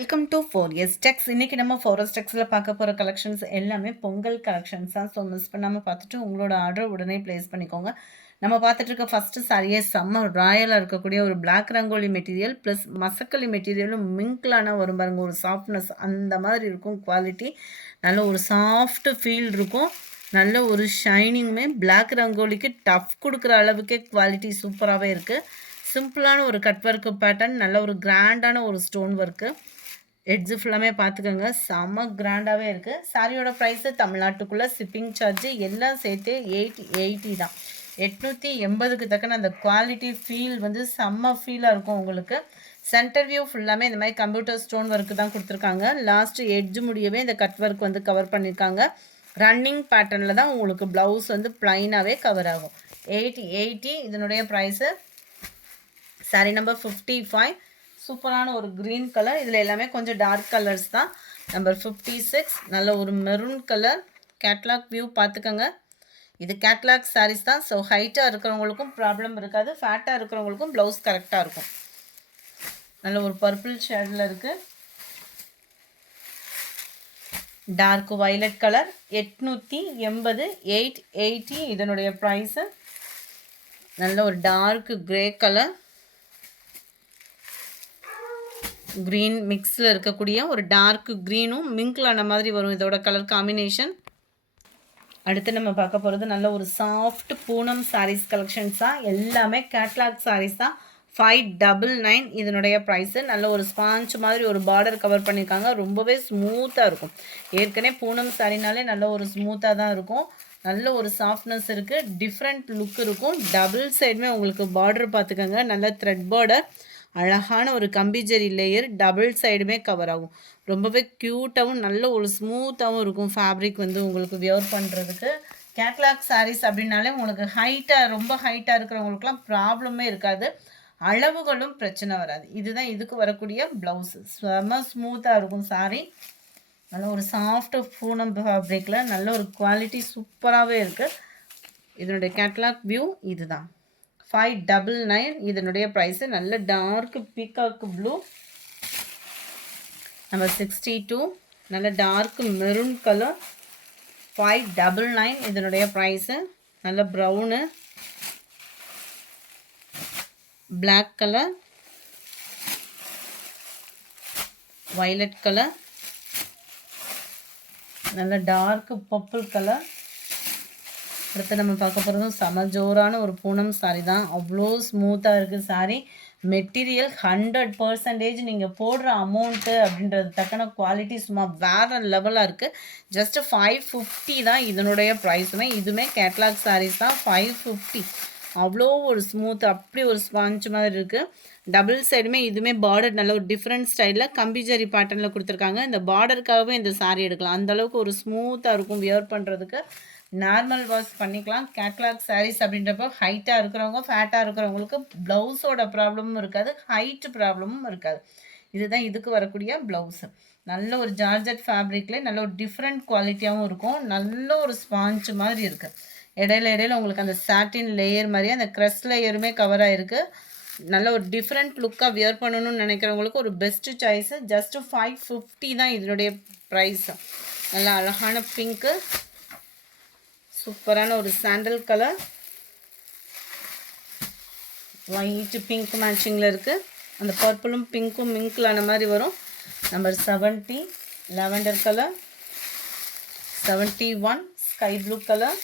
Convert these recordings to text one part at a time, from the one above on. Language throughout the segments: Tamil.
Welcome to 4S Techs. இன்னைக்கு நம்ம 4S Techsல பார்க்க போகிற கலெக்ஷன்ஸ் எல்லாமே பொங்கல் கலெக்ஷன்ஸ் தான். ஸோ மிஸ் பண்ணாமல் பார்த்துட்டு உங்களோட ஆர்டர் உடனே ப்ளேஸ் பண்ணிக்கோங்க. நம்ம பார்த்துட்டு இருக்க ஃபஸ்ட்டு சாரியே செம்ம ராயலாக இருக்கக்கூடிய ஒரு பிளாக் ரங்கோலி மெட்டீரியல் ப்ளஸ் மசக்களி மெட்டீரியலும் மிங்க்லான வரும் பாருங்க, ஒரு சாஃப்ட்னஸ் அந்த மாதிரி இருக்கும். குவாலிட்டி நல்ல ஒரு சாஃப்ட் ஃபீல் இருக்கும். நல்ல ஒரு ஷைனிங்குமே பிளாக் ரங்கோலிக்கு டஃப் கொடுக்குற அளவுக்கே குவாலிட்டி சூப்பராகவே இருக்குது. சிம்பிளான ஒரு கட் ஒர்க்கு பேட்டர்ன், நல்ல ஒரு கிராண்டான ஒரு ஸ்டோன் ஒர்க்கு, எட்ஜு ஃபுல்லாமே பார்த்துக்கோங்க, செம்ம கிராண்டாகவே இருக்குது. சாரியோட ப்ரைஸு தமிழ்நாட்டுக்குள்ளே ஷிப்பிங் சார்ஜு எல்லாம் சேர்த்து 880 தான். 880க்கு தக்கன அந்த குவாலிட்டி ஃபீல் வந்து செம்ம ஃபீலாக இருக்கும் உங்களுக்கு. சென்டர் வியூ ஃபுல்லாமே இந்த மாதிரி கம்ப்யூட்டர் ஸ்டோன் ஒர்க்கு தான் கொடுத்துருக்காங்க. லாஸ்ட்டு எட்ஜு முடியவே இந்த கட் ஒர்க் வந்து கவர் பண்ணியிருக்காங்க. ரன்னிங் பேட்டர்னில் தான் உங்களுக்கு ப்ளவுஸ் வந்து ப்ளைனாகவே கவர் ஆகும். 880 இதனுடைய ப்ரைஸு. சாரி நம்பர் 55 சூப்பரான ஒரு க்ரீன் கலர். இதில் எல்லாமே கொஞ்சம் டார்க் கலர்ஸ் தான். நம்பர் 56 நல்ல ஒரு மெரூன் கலர். கேட்லாக் வியூ பார்த்துக்கோங்க. இது கேட்லாக் சாரீஸ் தான். ஸோ ஹைட்டாக இருக்கிறவங்களுக்கும் ப்ராப்ளம் இருக்காது, ஃபேட்டாக இருக்கிறவங்களுக்கும் ப்ளவுஸ் கரெக்டாக இருக்கும். நல்ல ஒரு பர்பிள் ஷேடில் இருக்குது. Dark violet colour. 880 880 இதனுடைய ப்ரைஸு. நல்ல ஒரு டார்க் கிரே கலர், க்ரீன் மிக்ஸில் இருக்கக்கூடிய ஒரு டார்க் க்ரீனும் மிங்க்லான மாதிரி வரும் இதோட கலர் காம்பினேஷன். அடுத்து நம்ம பார்க்க போகிறது நல்ல ஒரு சாஃப்ட் பூனம் சாரீஸ் கலெக்ஷன்ஸ் தான். எல்லாமே கேட்லாக் சாரீஸ் தான். 599 இதனுடைய ப்ரைஸு. நல்ல ஒரு ஸ்பாஞ்ச் மாதிரி ஒரு பார்டர் கவர் பண்ணியிருக்காங்க. ரொம்பவே ஸ்மூத்தாக இருக்கும். ஏற்கனவே பூனம் சாரினாலே நல்ல ஒரு ஸ்மூத்தாக தான் இருக்கும். நல்ல ஒரு சாஃப்ட்னஸ் இருக்குது, டிஃப்ரெண்ட் லுக் இருக்கும். டபுள் சைடுமே உங்களுக்கு பார்டர் பார்த்துக்கோங்க, நல்ல த்ரெட் பார்டர், அழகான ஒரு கம்பிஜரி லேயர், டபுள் சைடுமே கவர் ஆகும். ரொம்பவே க்யூட்டாகவும் நல்ல ஒரு ஸ்மூத்தாகவும் இருக்கும் ஃபேப்ரிக் வந்து உங்களுக்கு வியர் பண்ணுறதுக்கு. கேட்லாக் சாரீஸ் அப்படின்னாலே உங்களுக்கு ஹைட்டாக ரொம்ப ஹைட்டாக இருக்கிறவங்களுக்குலாம் ப்ராப்ளமே இருக்காது, அளவுகளும் பிரச்சனை வராது. இதுதான் இதுக்கு வரக்கூடிய ப்ளவுஸு. செம்ம ஸ்மூத்தாக இருக்கும் சாரீ. நல்ல ஒரு சாஃப்ட் பூனம் ஃபேப்ரிக்கில் நல்ல ஒரு குவாலிட்டி சூப்பராகவே இருக்குது. இதனுடைய கேட்லாக் வியூ இதுதான். 599 இதனுடைய ப்ரைஸு. நல்ல டார்க் பீகாக் ப்ளூ. நம்பர் 62 நல்ல டார்க் மெரூன் கலர். 599 இதனுடைய ப்ரைஸு. நல்ல brown, black colour, violet colour, நல்ல டார்க் பர்பிள் கலர். அடுத்து நம்ம பார்க்க போகிறதும் செம ஜோரான ஒரு பூனம் சாரி தான். அவ்வளோ ஸ்மூத்தாக இருக்குது சாரி. மெட்டீரியல் 100% நீங்கள் போடுற அமௌண்ட்டு அப்படின்றது தக்கன குவாலிட்டி சும்மா வேறு லெவலாக இருக்குது. ஜஸ்ட்டு 550 தான் இதனுடைய ப்ரைஸுமே. இதுவுமே கேட்லாக் சாரீஸ் தான். 550 அவ்வளோ ஒரு ஸ்மூத், அப்படி ஒரு ஸ்பாஞ்ச் மாதிரி இருக்குது. டபுள் சைடுமே இதுவுமே பார்டர் நல்ல ஒரு டிஃப்ரெண்ட் ஸ்டைலில் கம்பிஜரி பேட்டர்னில் கொடுத்துருக்காங்க. இந்த பார்டருக்காகவே இந்த சாரீ எடுக்கலாம், அந்தளவுக்கு ஒரு ஸ்மூத்தாக இருக்கும் வியர் பண்ணுறதுக்கு. நார்மல் வாஷ் பண்ணிக்கலாம். கேட்லாக் சாரீஸ் அப்படின்றப்போ ஹைட்டாக இருக்கிறவங்க ஃபேட்டாக இருக்கிறவங்களுக்கு ப்ளவுஸோட ப்ராப்ளமும் இருக்காது, ஹைட் ப்ராப்ளமும் இருக்காது. இதுதான் இதுக்கு வரக்கூடிய ப்ளவுஸு. நல்ல ஒரு ஜார்ஜட் ஃபேப்ரிக்லேயே நல்ல ஒரு டிஃப்ரெண்ட் குவாலிட்டியாகவும் இருக்கும். நல்ல ஒரு ஸ்பாஞ்ச் மாதிரி இருக்குது. இடையில உங்களுக்கு அந்த சாட்டின் லேயர் மாதிரியே அந்த க்ரஸ் லேயருமே கவர் ஆகிருக்கு. நல்ல ஒரு டிஃப்ரெண்ட் லுக்காக வியர் பண்ணணும்னு நினைக்கிறவங்களுக்கு ஒரு பெஸ்ட்டு சாய்ஸு. ஜஸ்ட்டு 550 தான் இதனுடைய ப்ரைஸு. நல்லா அழகான பிங்க்கு, சூப்பரான ஒரு சாண்டல் கலர், ஒயிட் பிங்க் மேட்சிங்கில் இருக்குது. அந்த பர்பிளும் பிங்க்கும் மிங்க்லான மாதிரி வரும். Number 70 lavender colour. 71 sky blue colour.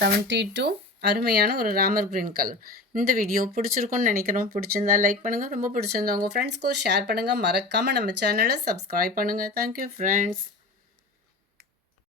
72 அருமையான ஒரு ராமர் க்ரீன் கலர். இந்த வீடியோ பிடிச்சிருக்குன்னு நினைக்கிறோம். பிடிச்சிருந்தா லைக் பண்ணுங்கள், ரொம்ப பிடிச்சிருந்தா உங்கள் ஃப்ரெண்ட்ஸ்க்கு ஷேர் பண்ணுங்கள். மறக்காமல் நம்ம சேனலை சப்ஸ்கிரைப் பண்ணுங்கள். Thank you friends.